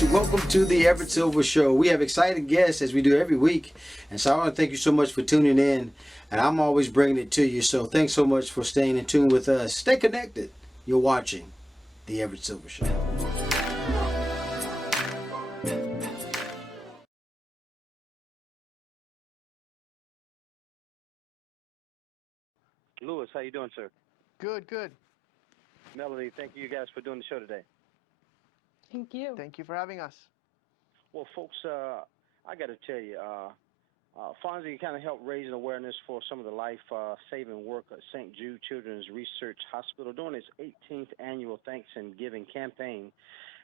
guys, welcome to the Everett Silver Show. We have exciting guests as we do every week, and so I want to thank you so much for tuning in, and I'm always bringing it to you, so thanks so much for staying in tune with us. Stay connected. You're watching the Everett Silver Show. Louis, how you doing, sir? Good, good. Melody, thank you guys for doing the show today. Thank you. Thank you for having us. Well, folks, I got to tell you, Fonsi kind of helped raise an awareness for some of the life-saving work at St. Jude Children's Research Hospital during its 18th annual Thanksgiving campaign.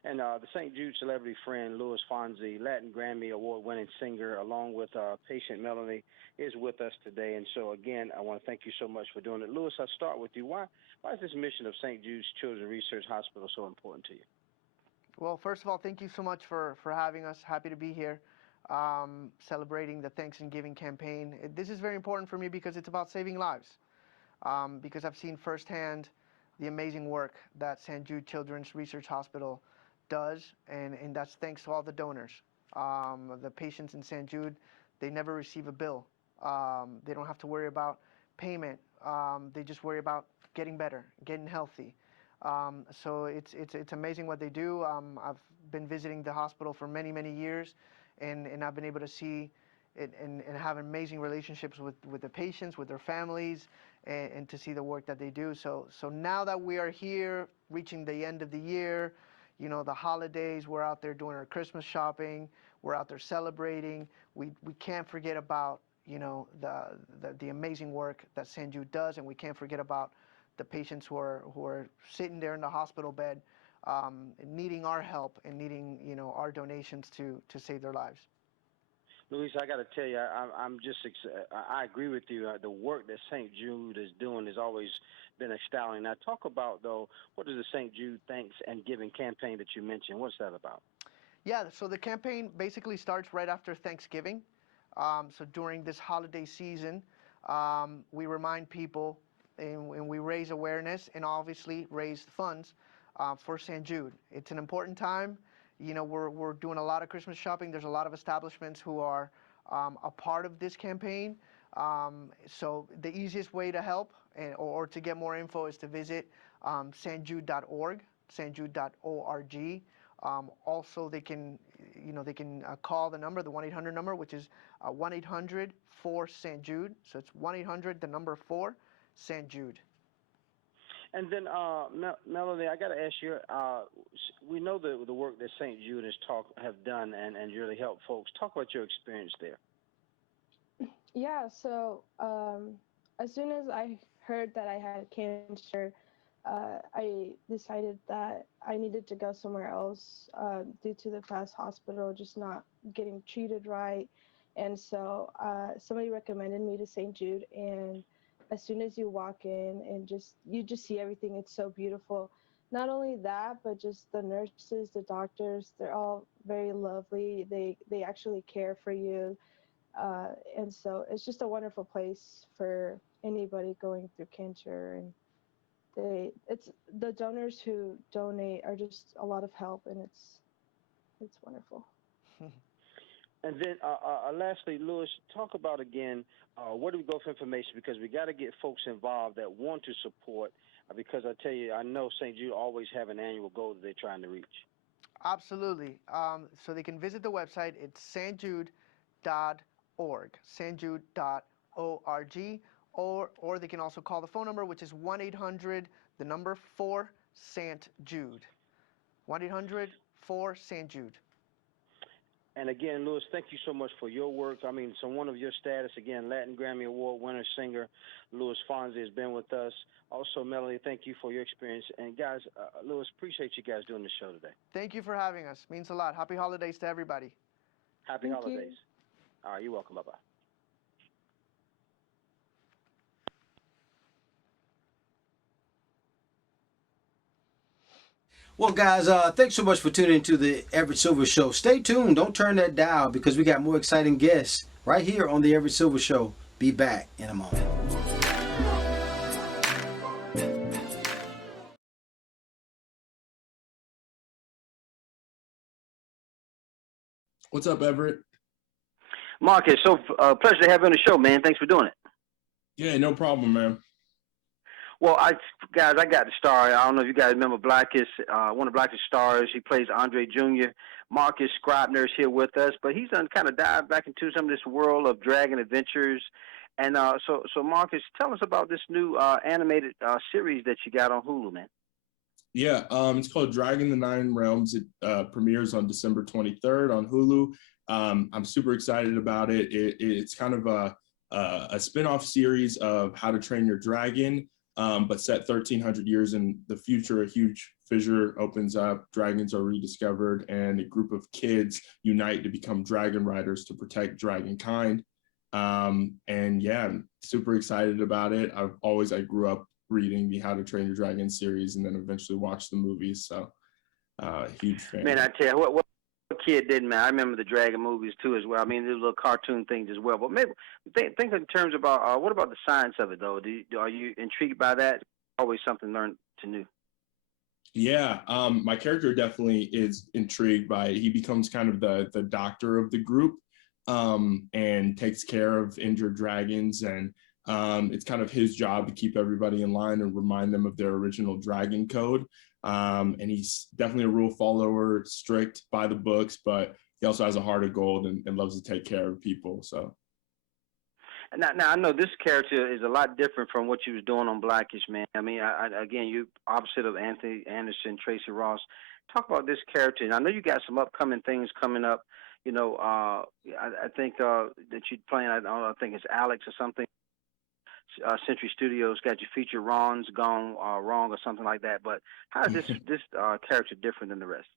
And the St. Jude celebrity friend, Louis Fonsi, Latin Grammy Award-winning singer, along with patient Melanie, is with us today. And so, again, I want to thank you so much for doing it. Louis, I'll start with you. Why is this mission of St. Jude's Children's Research Hospital so important to you? Well, first of all, thank you so much for having us. Happy to be here celebrating the Thanksgiving campaign. This is very important for me because it's about saving lives. Because I've seen firsthand the amazing work that St. Jude Children's Research Hospital does, and that's thanks to all the donors. The patients in St. Jude, they never receive a bill. They don't have to worry about payment. They just worry about getting better, getting healthy. So it's amazing what they do. I've been visiting the hospital for many, many years, and I've been able to see it and have amazing relationships with the patients, with their families, and to see the work that they do. So now that we are here, reaching the end of the year, you know, the holidays, we're out there doing our Christmas shopping, we're out there celebrating. We can't forget about, you know, the amazing work that St. Jude does, and we can't forget about the patients who are sitting there in the hospital bed, needing our help and needing, you know, our donations to save their lives. Luis, I got to tell you, I agree with you. The work that St. Jude is doing has always been astounding. Now, talk about, though, what is the St. Jude Thanks and Giving campaign that you mentioned? What's that about? Yeah, so the campaign basically starts right after Thanksgiving. So during this holiday season, we remind people and we raise awareness and obviously raise funds for St. Jude. It's an important time. You know, we're doing a lot of Christmas shopping. There's a lot of establishments who are a part of this campaign. So the easiest way to help or to get more info is to visit stjude.org, stjude.org. Also, they can call the number, the 1-800 number, which is 1-800-4-ST-JUDE. So it's 1-800, the number 4, St. Jude. And then, Melody, I got to ask you, we know the work that St. Jude have done and really helped folks. Talk about your experience there. Yeah, so as soon as I heard that I had cancer, I decided that I needed to go somewhere else due to the fast hospital just not getting treated right. And so somebody recommended me to St. Jude, and as soon as you walk in and you just see everything, it's so beautiful. Not only that, but just the nurses, the doctors, they're all very lovely. They actually care for you. And so it's just a wonderful place for anybody going through cancer, and it's the donors who donate are just a lot of help, and it's wonderful. And then, lastly, Louis, talk about again where do we go for information, because we got to get folks involved that want to support. Because I tell you, I know St. Jude always have an annual goal that they're trying to reach. Absolutely. So they can visit the website. It's stjude.org, stjude.org, or they can also call the phone number, which is 1-800, the number 4, St. Jude. 1-800-4-St. Jude. And again, Louis, thank you so much for your work. I mean, someone of your status, again, Latin Grammy Award winner singer Louis Fonsi has been with us. Also, Melody, thank you for your experience. And guys, Louis, appreciate you guys doing the show today. Thank you for having us. Means a lot. Happy holidays to everybody. Happy holidays. All right, you're welcome. Bye-bye. Well, guys, thanks so much for tuning into the Everett Silver Show. Stay tuned. Don't turn that dial because we got more exciting guests right here on the Everett Silver Show. Be back in a moment. What's up, Everett? Marcus, so pleasure to have you on the show, man. Thanks for doing it. Yeah, no problem, man. Well, guys, I got the star. I don't know if you guys remember Blackest, one of Blackest stars. He plays Andre Jr. Marcus Scribner is here with us, but he's done kind of dived back into some of this world of dragon adventures. And so Marcus, tell us about this new animated series that you got on Hulu, man. Yeah, it's called Dragon the Nine Realms. It premieres on December 23rd on Hulu. I'm super excited about it. It's kind of a spin-off series of How to Train Your Dragon, but set 1,300 years in the future. A huge fissure opens up, dragons are rediscovered, and a group of kids unite to become dragon riders to protect dragonkind. And yeah, I'm super excited about it. I grew up reading the How to Train Your Dragon series and then eventually watched the movies. So huge fan. Man, I tell you, what kid didn't, man? I remember the dragon movies too as well. I mean, there's little cartoon things as well. But maybe think in terms about what about the science of it though? Are you intrigued by that? Always something learned to new. Yeah, my character definitely is intrigued by it. He becomes kind of the doctor of the group, and takes care of injured dragons, and it's kind of his job to keep everybody in line and remind them of their original dragon code. And he's definitely a rule follower, strict by the books, but he also has a heart of gold and loves to take care of people. So. Now I know this character is a lot different from what you was doing on Blackish, man. I mean, again, you opposite of Anthony Anderson, Tracy Ross. Talk about this character, and I know you got some upcoming things coming up. You know, I think that you're playing. I think it's Alex or something. Century Studios got your feature Ron's Gone Wrong or something like that. But how is this character different than the rest?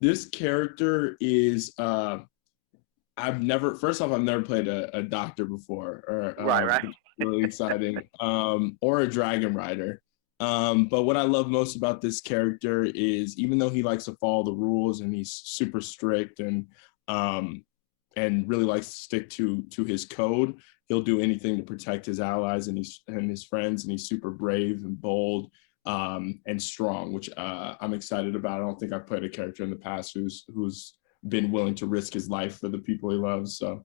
This character is I've never played a doctor before, or right. really exciting, or a dragon rider. But what I love most about this character is, even though he likes to follow the rules and he's super strict and really likes to stick to his code, he'll do anything to protect his allies and his friends, and he's super brave and bold, and strong, which I'm excited about. I don't think I've played a character in the past who's been willing to risk his life for the people he loves. So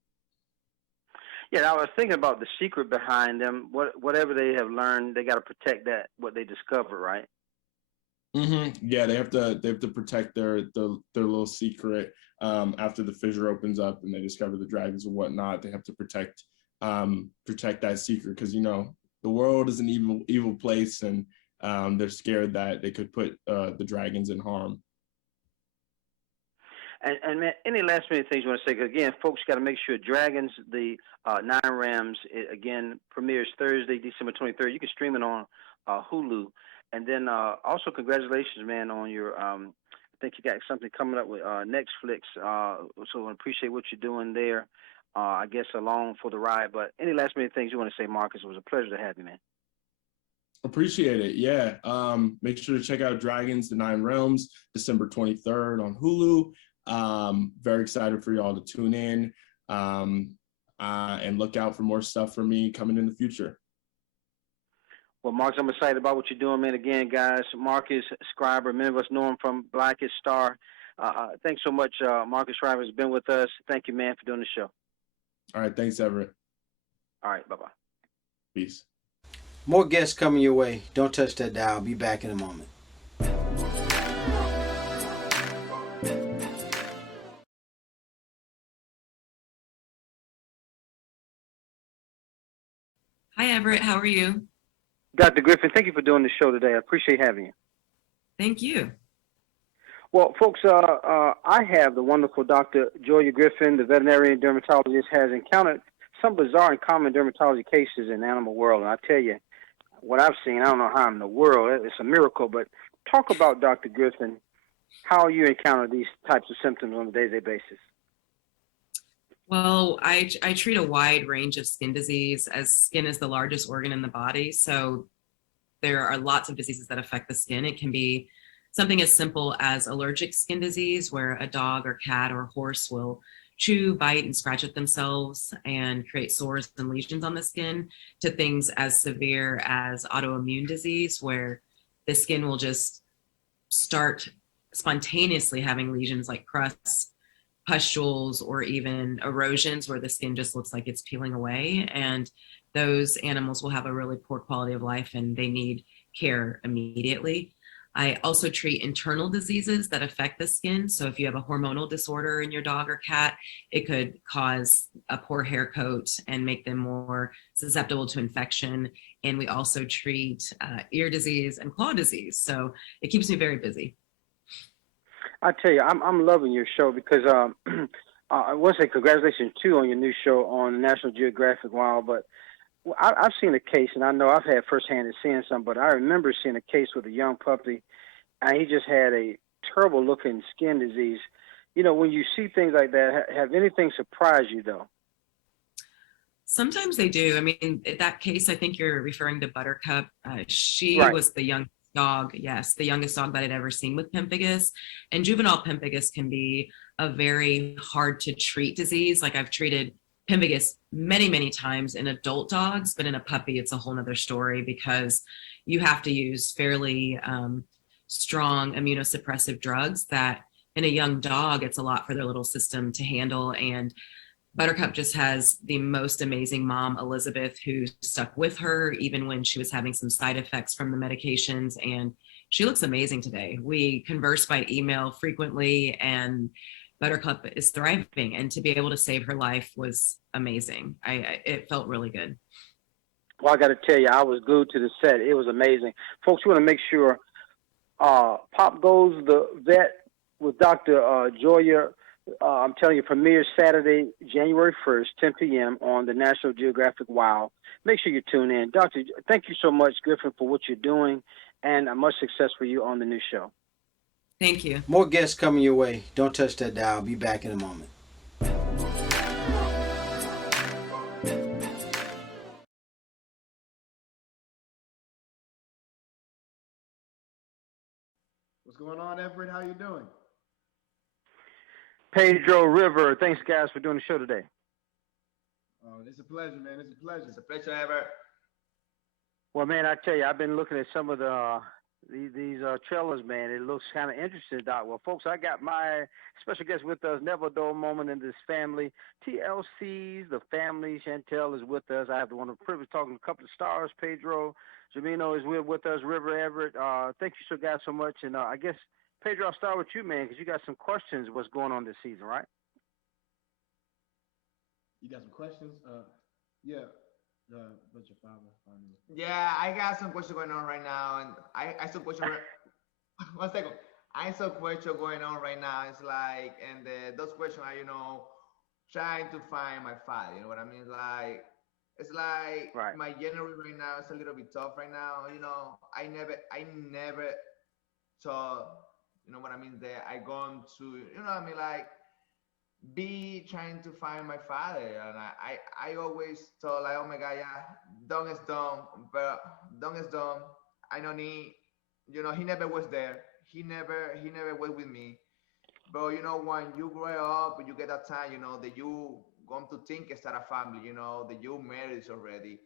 yeah, I was thinking about the secret behind them. Whatever they have learned, they got to protect what they discover, right? Yeah, they have to protect their little secret. After the fissure opens up and they discover the dragons and whatnot, they have to protect that secret, because the world is an evil place, and they're scared that they could put the dragons in harm. And man, any last minute things you want to say? Because again, folks got to make sure Dragons, the Nine Rams, again premieres Thursday, December 23rd. You can stream it on Hulu, and then also congratulations, man, on your. I think you got something coming up with Netflix. So I appreciate what you're doing there. I guess along for the ride. But any last minute things you want to say, Marcus? It was a pleasure to have you, man. Appreciate it. Yeah. Make sure to check out Dragons, the Nine Realms, December 23rd on Hulu. Very excited for y'all to tune in, and look out for more stuff from me coming in the future. Well, Marcus, I'm excited about what you're doing, man. Again, guys, Marcus Scribner, many of us know him from Blackest Star. Thanks so much. Marcus Scribner has been with us. Thank you, man, for doing the show. All right. Thanks, Everett. All right. Bye-bye. Peace. More guests coming your way. Don't touch that dial. Be back in a moment. Hi, Everett. How are you? Dr. Griffin, thank you for doing the show today. I appreciate having you. Thank you. Well, folks, I have the wonderful Dr. Joya Griffin, the veterinarian dermatologist, has encountered some bizarre and common dermatology cases in the animal world. And I tell you, what I've seen, I don't know how in the world, it's a miracle. But talk about, Dr. Griffin, how you encounter these types of symptoms on a day-to-day basis. Well, I treat a wide range of skin disease, as skin is the largest organ in the body. So there are lots of diseases that affect the skin. It can be something as simple as allergic skin disease, where a dog or cat or horse will chew, bite, and scratch at themselves and create sores and lesions on the skin, to things as severe as autoimmune disease, where the skin will just start spontaneously having lesions like crusts, pustules, or even erosions where the skin just looks like it's peeling away. And those animals will have a really poor quality of life and they need care immediately. I also treat internal diseases that affect the skin. So if you have a hormonal disorder in your dog or cat, it could cause a poor hair coat and make them more susceptible to infection. And we also treat ear disease and claw disease. So it keeps me very busy. I tell you, I'm loving your show because I want to say congratulations too on your new show on National Geographic Wild. But I've seen a case, and I know I've had firsthand seeing some, but I remember seeing a case with a young puppy, and he just had a terrible looking skin disease. You know, when you see things like that, have anything surprised you though? Sometimes they do. I mean, in that case, I think you're referring to Buttercup. She Right. was the youngest dog, yes, the youngest dog that I'd ever seen with pemphigus. And juvenile pemphigus can be a very hard to treat disease. Like I've treated pemphigus many, many times in adult dogs, but in a puppy, it's a whole nother story because you have to use fairly strong immunosuppressive drugs that in a young dog, it's a lot for their little system to handle. And Buttercup just has the most amazing mom, Elizabeth, who stuck with her even when she was having some side effects from the medications. And she looks amazing today. We converse by email frequently, and Buttercup is thriving. And to be able to save her life was amazing. It felt really good. Well, I got to tell you, I was glued to the set. It was amazing. Folks, we want to make sure Pop Goes the Vet with Dr. Joya. I'm telling you, premieres Saturday, January 1st, 10 p.m. on the National Geographic Wild. Make sure you tune in. Doctor, thank you so much, Griffin, for what you're doing, and much success for you on the new show. Thank you. More guests coming your way. Don't touch that dial. I'll be back in a moment. What's going on, Everett? How you doing? Pedro River, thanks, guys, for doing the show today. Oh, it's a pleasure, man. It's a pleasure. It's a pleasure, Everett. Well, man, I tell you, I've been looking at some of these trailers, man. It looks kind of interesting, Doc. Well, folks, I got my special guest with us, never a dull moment in this family. TLC's The Family. Chantel is with us. I have the wonderful privilege of talking to a couple of stars. Pedro Jimeno is with us. River Everett. Thank you, so guys, so much. And I guess, Pedro, I'll start with you, man, because you got some questions what's going on this season, right? You got some questions? Yeah. What's your father? Yeah, I got some question going on right now, and I saw question. One second. I saw question going on right now. It's like, and those questions are, trying to find my father. You know what I mean? Like, it's like Right. my January right now is a little bit tough right now. I never thought, you know what I mean, that I gone to, you know what I mean, like be trying to find my father, and I always thought like, oh my god, yeah, done is done, but done is done. I don't need, he never was there. He never was with me. But when you grow up, you get that time, that you going to think it's a family, that you married already,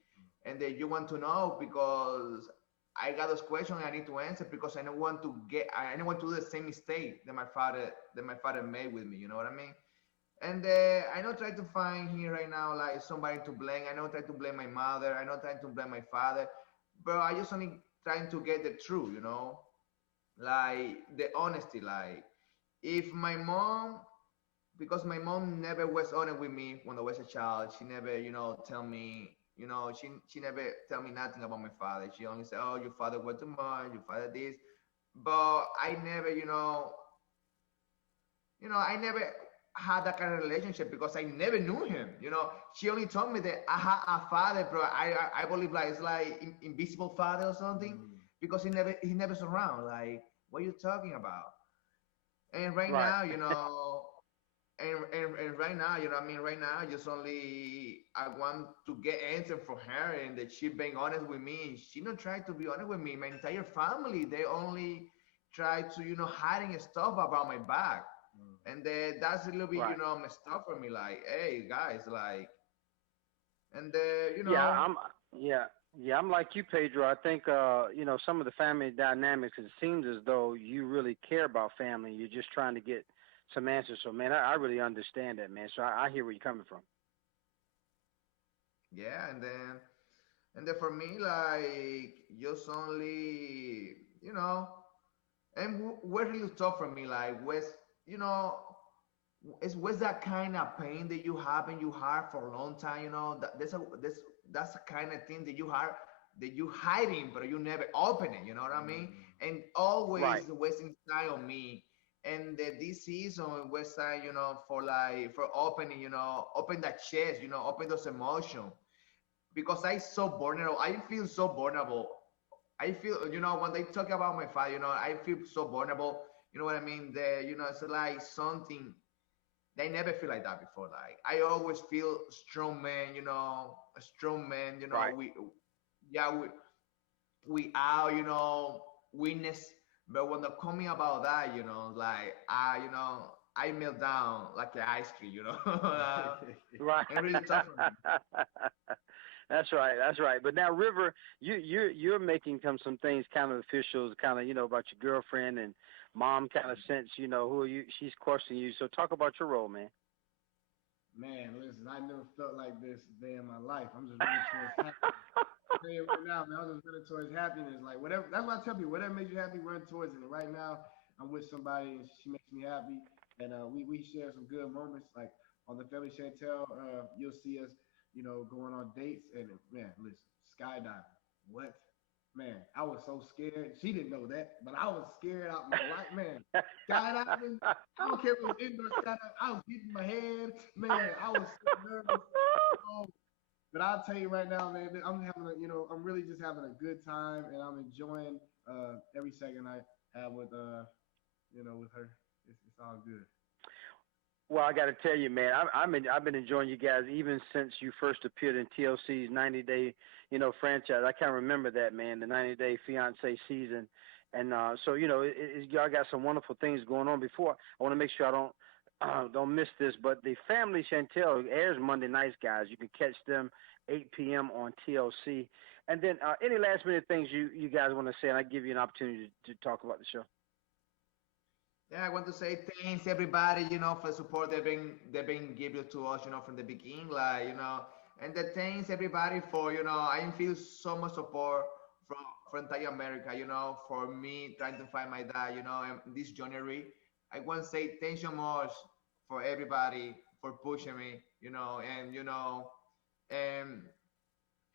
and that you want to know because I got those questions I need to answer because I don't want to do the same mistake that my father made with me. You know what I mean? And I don't try to find here right now like somebody to blame. I don't try to blame my mother. I don't try to blame my father, but I just only trying to get the truth, like the honesty. Like if my mom, because my mom never was honest with me when I was a child. She never, tell me, she never tell me nothing about my father. She only said, "Oh, your father went to mine, your father this," but I never, I never had that kind of relationship because I never knew him. She only told me that I had a father, bro. I believe like it's like invisible father or something because he never's around. Like, what are you talking about? And right Right. now, and right now, I mean, right now, just only I want to get answer from her and that she being honest with me. She not try to be honest with me. My entire family, they only try to, hiding stuff about my back. And that's a little bit, Right. messed up for me. Like, hey, guys, like, and Yeah, yeah. Yeah, I'm like you, Pedro. I think some of the family dynamics. It seems as though you really care about family. You're just trying to get some answers. So, man, I really understand that, man. So I hear where you're coming from. Yeah, and then for me, like just only, and where really tough for me, like you know, was that kind of pain that you have and you had for a long time, that that's the kind of thing that you hiding but you never open it, you know what I mean? And Right. always was inside of me. And this season was time, for like for opening, open that chest, open those emotions, because I so vulnerable. I feel so vulnerable. I feel, when they talk about my father, I feel so vulnerable. You know what I mean? It's like something they never feel like that before. Like I always feel strong man, a strong man. Right. Yeah, we are, witness. But when they're coming about that, like I melt down like an ice cream, Right. and really tough for me. That's right. That's right. But now, River, you're making some things kind of official, kind of about your girlfriend, and mom kind of sense who are you. She's questioning you. So talk about your role, man. Man, listen, I never felt like this day in my life. I'm just running towards happiness. I'm saying right now, man, I'm just running towards happiness. Like whatever, that's why I tell people, whatever makes you happy, run towards it. And right now, I'm with somebody and she makes me happy, and we share some good moments. Like on the Family Chantel, you'll see us, going on dates. And man, listen, skydiving. What? Man, I was so scared. She didn't know that, but I was scared out my life, man. Skydiving. I don't care if it was indoor skydiving. I was getting my head, man. I was so nervous. Oh, but I'll tell you right now, man, I'm having I'm really just having a good time, and I'm enjoying every second I have with with her. It's all good. Well, I got to tell you, man, I've been enjoying you guys even since you first appeared in TLC's 90 Day, franchise. I can't remember that, man, the 90 Day Fiance season, and so y'all got some wonderful things going on. Before I want to make sure I don't miss this, but the Family Chantel airs Monday nights, guys. You can catch them 8 p.m. on TLC. And then any last minute things you guys want to say, and I give you an opportunity to talk about the show. Yeah, I want to say thanks everybody, for the support they've been giving to us, from the beginning, like, and the thanks everybody for, I feel so much support from entire America, for me trying to find my dad, in this January. I want to say thanks so much for everybody for pushing me,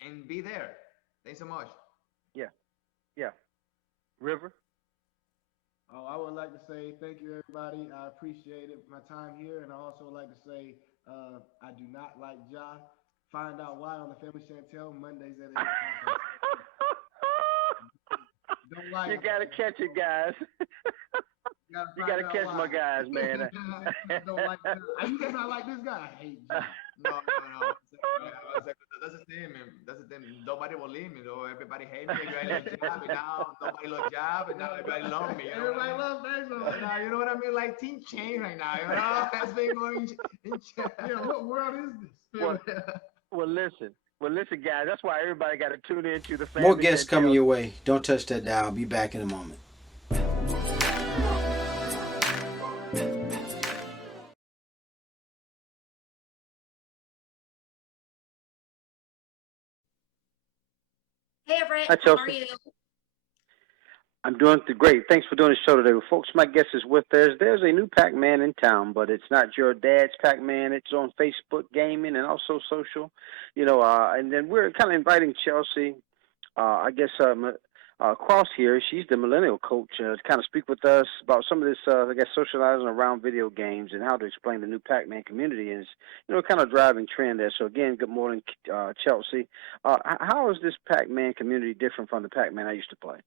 and be there. Thanks so much. Yeah, yeah. River. Oh, I would like to say thank you, everybody. I appreciate it, my time here, and I also would like to say I do not like Ja. Find out why on the Family Chantel Mondays at 8 o'clock. Don't like You it. gotta catch it, guys. You gotta catch my guys, man. Don't like Ja. You guys not like this guy. I hate Ja. No. That's the thing, man. That's the thing. Nobody will leave me, though. Everybody hate me. Everybody love job, and now nobody love job, and now everybody love me. Everybody loves Pedro. Now, you know what I mean? Like team change right now. It's been going in Yeah, what world is this? Well, listen. Well, listen, guys. That's why everybody got to tune in to the Family More guests coming Chantel. your way. Don't touch that dial. I'll be back in a moment. Hey Everett, Hi, how are Chelsea. you? I'm doing great. Thanks for doing the show today. Well, folks, my guest is with there's a new Pac-Man in town, but it's not your dad's Pac-Man. It's on Facebook gaming and also social, and then we're kind of inviting Chelsea, I guess, Krost here. She's the millennial coach to kind of speak with us about some of this, I guess, socializing around video games and how to explain the new Pac-Man community and it's, kind of driving trend there. So again, good morning, Chelsea. How is this Pac-Man community different from the Pac-Man I used to play?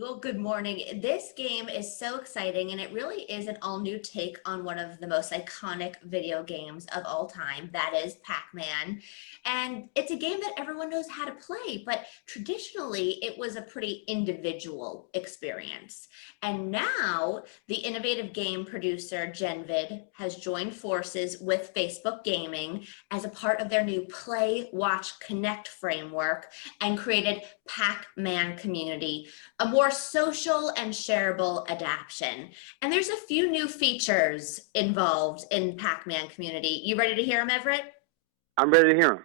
Well, good morning. This game is so exciting, and it really is an all-new take on one of the most iconic video games of all time. That is Pac-Man. And it's a game that everyone knows how to play, but traditionally it was a pretty individual experience. And now the innovative game producer Genvid has joined forces with Facebook Gaming as a part of their new Play, Watch, Connect framework and created Pac-Man Community, a more social and shareable adaptation. And there's a few new features involved in Pac-Man Community. You ready to hear them, Everett? I'm ready to hear them.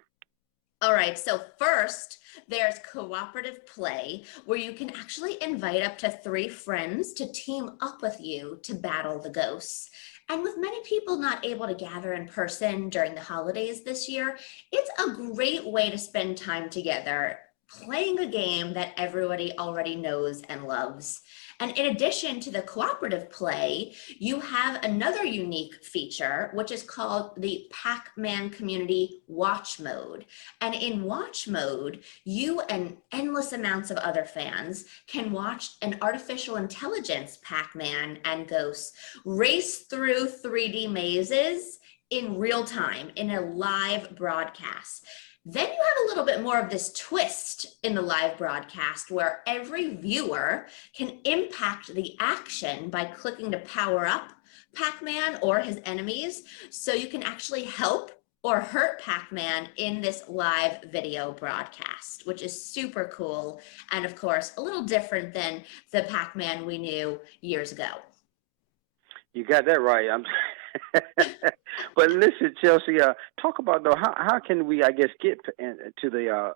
All right, so first, there's cooperative play, where you can actually invite up to 3 friends to team up with you to battle the ghosts. And with many people not able to gather in person during the holidays this year, it's a great way to spend time together playing a game that everybody already knows and loves. And in addition to the cooperative play, you have another unique feature, which is called the Pac-Man Community Watch Mode. And in Watch Mode, you and endless amounts of other fans can watch an artificial intelligence Pac-Man and ghosts race through 3D mazes in real time in a live broadcast. Then you have a little bit more of this twist in the live broadcast where every viewer can impact the action by clicking to power up Pac-Man or his enemies. So you can actually help or hurt Pac-Man in this live video broadcast, which is super cool. And of course, a little different than the Pac-Man we knew years ago. You got that right. But listen, Chelsea, talk about though how can we, I guess, get to the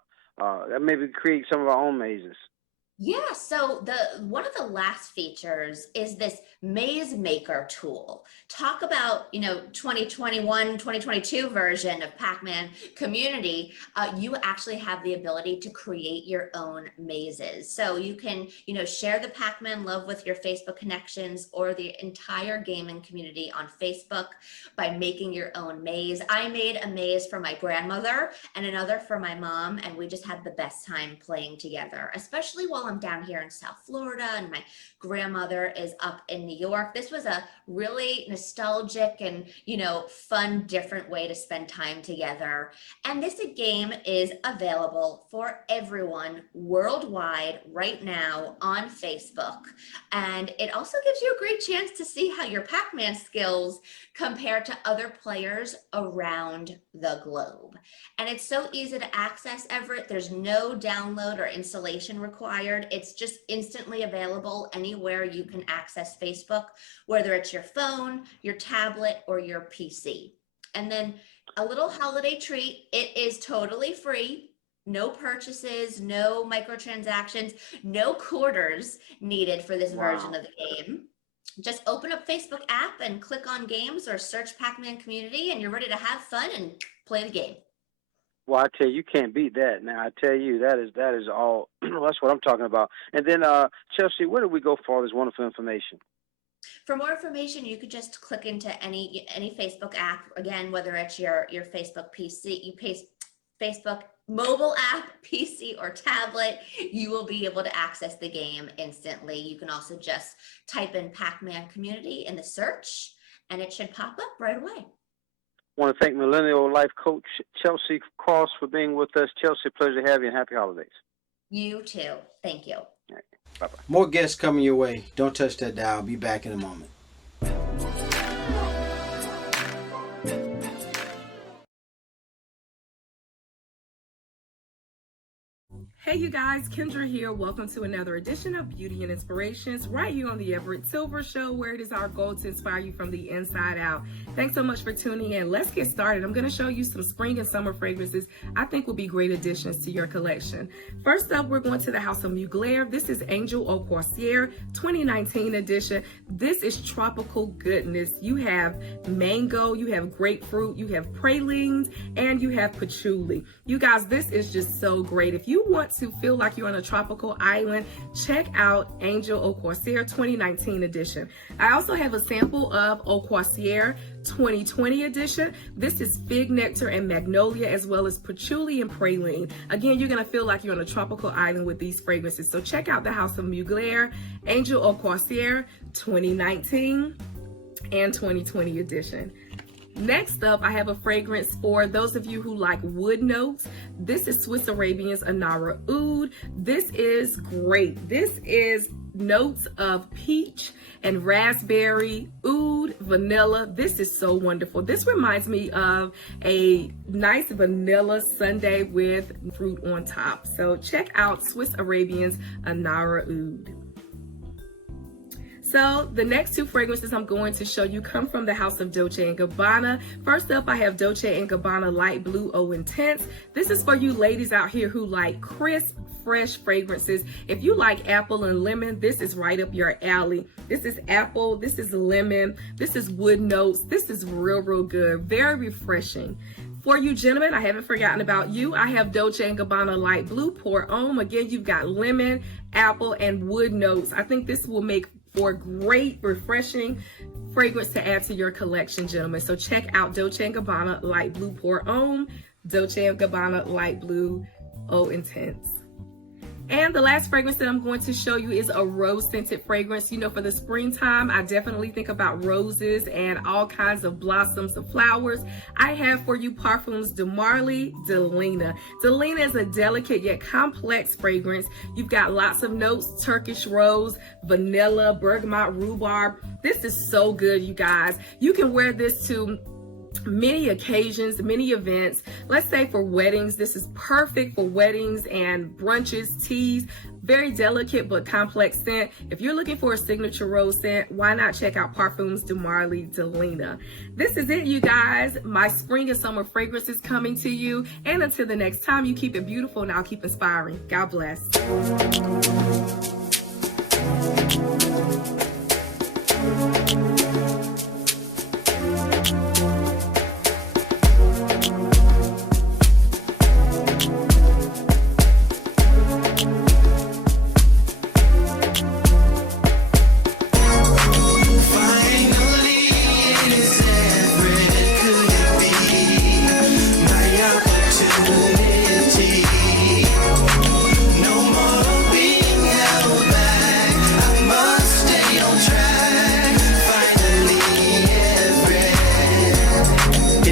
maybe create some of our own mazes. Yeah, so one of the last features is this maze maker tool. Talk about, 2021, 2022 version of Pac-Man Community. You actually have the ability to create your own mazes. So you can, share the Pac-Man love with your Facebook connections or the entire gaming community on Facebook by making your own maze. I made a maze for my grandmother and another for my mom, and we just had the best time playing together, especially while I'm down here in South Florida and my grandmother is up in New York. This was a really nostalgic and, fun, different way to spend time together. And this game is available for everyone worldwide right now on Facebook. And it also gives you a great chance to see how your Pac-Man skills compare to other players around the globe. And it's so easy to access, Everett. There's no download or installation required. It's just instantly available anywhere you can access Facebook, whether it's your phone, your tablet, or your PC. And then a little holiday treat, it is totally free. No purchases, no microtransactions, no quarters needed for this version of the game. Just open up Facebook app and click on games or search Pac-Man Community and you're ready to have fun and play the game. Well, I tell you, you can't beat that. Now, I tell you, that is all. That's what I'm talking about. And then, Chelsea, where do we go for all this wonderful information? For more information, you could just click into any Facebook app. Again, whether it's your Facebook PC, Facebook mobile app, PC, or tablet, you will be able to access the game instantly. You can also just type in Pac-Man Community in the search, and it should pop up right away. I want to thank Millennial Life Coach Chelsea Krost for being with us. Chelsea, pleasure to have you, and happy holidays. You too. Thank you. All right. Bye-bye. More guests coming your way. Don't touch that dial. I'll be back in a moment. Hey you guys, Kendra here. Welcome to another edition of Beauty and Inspirations right here on the Everett Silver Show, where it is our goal to inspire you from the inside out. Thanks so much for tuning in. Let's get started. I'm going to show you some spring and summer fragrances I think will be great additions to your collection. First up, we're going to the House of Mugler. This is Angel Au Corsaire 2019 edition. This is tropical goodness. You have mango, you have grapefruit, you have pralines, and you have patchouli. You guys, this is just so great. If you want to feel like you're on a tropical island, check out Angel Eau Croisière 2019 edition. I also have a sample of Eau Croisière 2020 edition. This is fig nectar and magnolia, as well as patchouli and praline. Again, you're gonna feel like you're on a tropical island with these fragrances. So check out the House of Mugler, Angel Eau Croisière 2019 and 2020 edition. Next up, I have a fragrance for those of you who like wood notes. This is Swiss Arabian's Anara Oud. This is great. This is notes of peach and raspberry, oud, vanilla. This is so wonderful. This reminds me of a nice vanilla sundae with fruit on top. So check out Swiss Arabian's Anara Oud. So the next two fragrances I'm going to show you come from the house of Dolce & Gabbana. First up, I have Dolce & Gabbana Light Blue Eau Intense. This is for you ladies out here who like crisp, fresh fragrances. If you like apple and lemon, this is right up your alley. This is apple, this is lemon, this is wood notes. This is real, real good, very refreshing. For you gentlemen, I haven't forgotten about you. I have Dolce & Gabbana Light Blue Pour Homme. Again, you've got lemon, apple, and wood notes. I think this will make for great, refreshing fragrance to add to your collection, gentlemen. So check out Dolce & Gabbana Light Blue Pour Homme, Dolce & Gabbana Light Blue Eau Intense. And the last fragrance that I'm going to show you is a rose-scented fragrance. You know, for the springtime, I definitely think about roses and all kinds of blossoms of flowers. I have for you Parfums de Marly de Lena. De Lena is a delicate yet complex fragrance. You've got lots of notes: Turkish rose, vanilla, bergamot, rhubarb. This is so good, you guys. You can wear this to many occasions, many events. Let's say for weddings, this is perfect for weddings and brunches, teas. Very delicate but complex scent. If you're looking for a signature rose scent, why not check out Parfums de Marly de Lena. This is it, you guys. My spring and summer fragrance is coming to you. And until the next time, you keep it beautiful and I'll keep inspiring. God bless.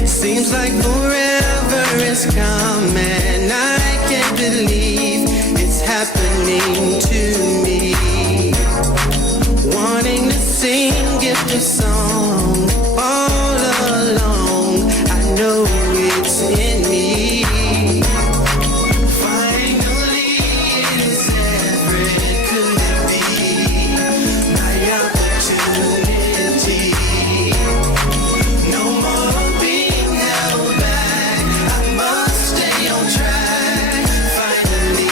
Seems like forever is coming. I can't believe it's happening to me. Wanting to sing, give the song.